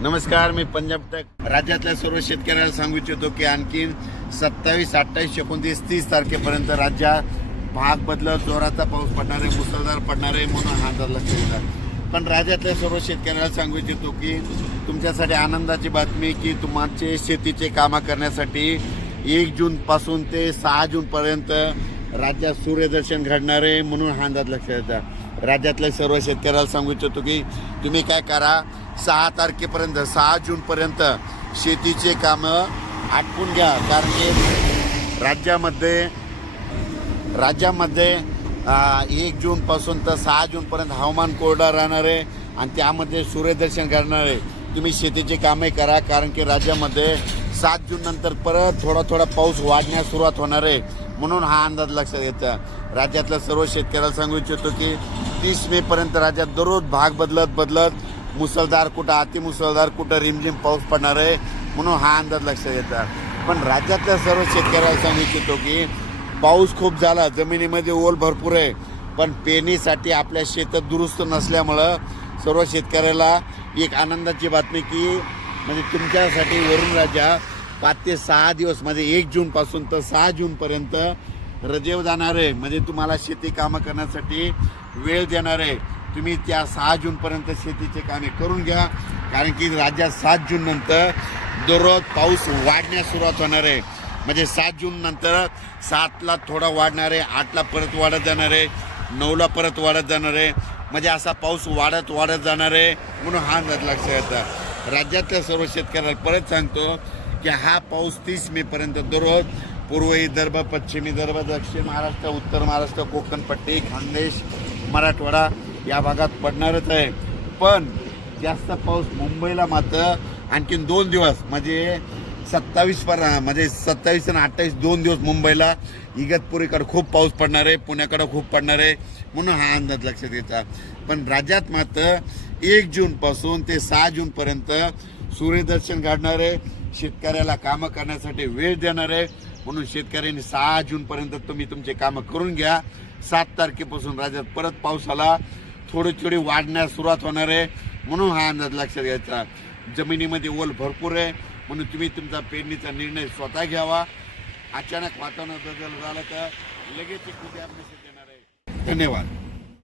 नमस्कार मी पंजाब टक राज्यातल्या सर्व शेतकऱ्याला सांगू इच्छितो की आणखीन सत्तावीस अठ्ठावीस एकोणतीस तीस तारखेपर्यंत राज्यात भाग बदलत जोराचा पाऊस पडणार आहे मुसळधार पडणार आहे म्हणून हा अंदाज लक्ष देतात पण राज्यातल्या सर्व शेतकऱ्याला सांगू इच्छितो की तुमच्यासाठी आनंदाची बातमी की तुमचे शेतीचे कामं करण्यासाठी एक जूनपासून ते सहा जूनपर्यंत राज्यात सूर्यदर्शन घडणार आहे म्हणून हा अंदाज लक्षात येतात राज्यातल्या सर्व शेतकऱ्याला सांगू इच्छितो की तुम्ही काय करा सहा तारखेपर्यंत सहा जूनपर्यंत शेतीचे कामं आटपून घ्या. कारण की राज्यामध्ये राज्यामध्ये एक जूनपासून तर सहा जूनपर्यंत हवामान कोरडा राहणार आहे आणि त्यामध्ये सूर्यदर्शन घडणार आहे तुम्ही शेतीची कामे करा. कारण की राज्यामध्ये सात जून नंतर परत थोडा थोडा पाऊस वाढण्यास सुरुवात होणार आहे. म्हणून हा अंदाज लक्षात येतं राज्यातल्या सर्व शेतकऱ्याला सांगू इच्छितो की तीस मेपर्यंत राज्यात दररोज भाग बदलत बदलत मुसळधार कुठं अतिमुसळधार कुठं रिमझिम पाऊस पडणार आहे म्हणून हा अंदाज लक्षात येतात पण राज्यातल्या सर्व शेतकऱ्याला सांगू इच्छितो की पाऊस खूप झाला जमिनीमध्ये ओल भरपूर आहे. पण पेरणीसाठी आपल्या शेतात दुरुस्त नसल्यामुळं सर्व शेतकऱ्याला एक आनंदाची बातमी की म्हणजे तुमच्यासाठी वरून राजा पाच ते सहा दिवस म्हणजे एक जूनपासून तर सहा जूनपर्यंत रजेव जाणार आहे. म्हणजे तुम्हाला शेती कामं करण्यासाठी वेळ देणार आहे. तुम्ही त्या सहा जूनपर्यंत शेतीचे कामे करून घ्या. कारण की राज्यात सात जून नंतर दररोज पाऊस वाढण्यास सुरुवात होणार आहे. म्हणजे सात जून नंतर सातला थोडा वाढणार आहे आठला परत वाढत जाणार आहे नऊला परत वाढत जाणार आहे. म्हणजे असा पाऊस वाढत वाढत जाणार आहे म्हणून हा अंदाज लक्षात येतात राज्यातल्या सर्व शेतकऱ्याला परत सांगतो की हा पाऊस तीस मेपर्यंत दररोज पूर्व विदर्भ पश्चिम विदर्भ दक्षिण महाराष्ट्र उत्तर महाराष्ट्र कोकणपट्टी खानदेश मराठवाडा या भागात पडणारच आहे. पण जास्त पाऊस मुंबईला मात्र आणखीन दोन दिवस म्हणजे सत्तावीस पर म्हणजे सत्तावीस आणि अठ्ठावीस दोन दिवस मुंबईला इगतपुरीकडं खूप पाऊस पडणार आहे पुण्याकडं खूप पडणार आहे म्हणून हा अंदाज लक्षात घ्यायचा पण राज्यात मात्र एक जूनपासून ते सहा जूनपर्यंत सूर्यदर्शन घडणार आहे. शेतकऱ्याला कामं करण्यासाठी वेळ देणार आहे. म्हणून शेतकऱ्यांनी सहा जूनपर्यंत तुम्ही तुमचे कामं करून घ्या. सात तारखेपासून राज्यात परत पावसाला थोडी थोडी वाढण्यास सुरुवात होणार आहे. म्हणून हा अंदाज लक्षात घ्यायचा. जमिनीमध्ये ओल भरपूर आहे. म्हणून तुम्ही तुमचा पेरणीचा निर्णय स्वतः घ्यावा. अचानक वातावरण बदल झालं तर लगेच एक उद्या येणार आहे. धन्यवाद.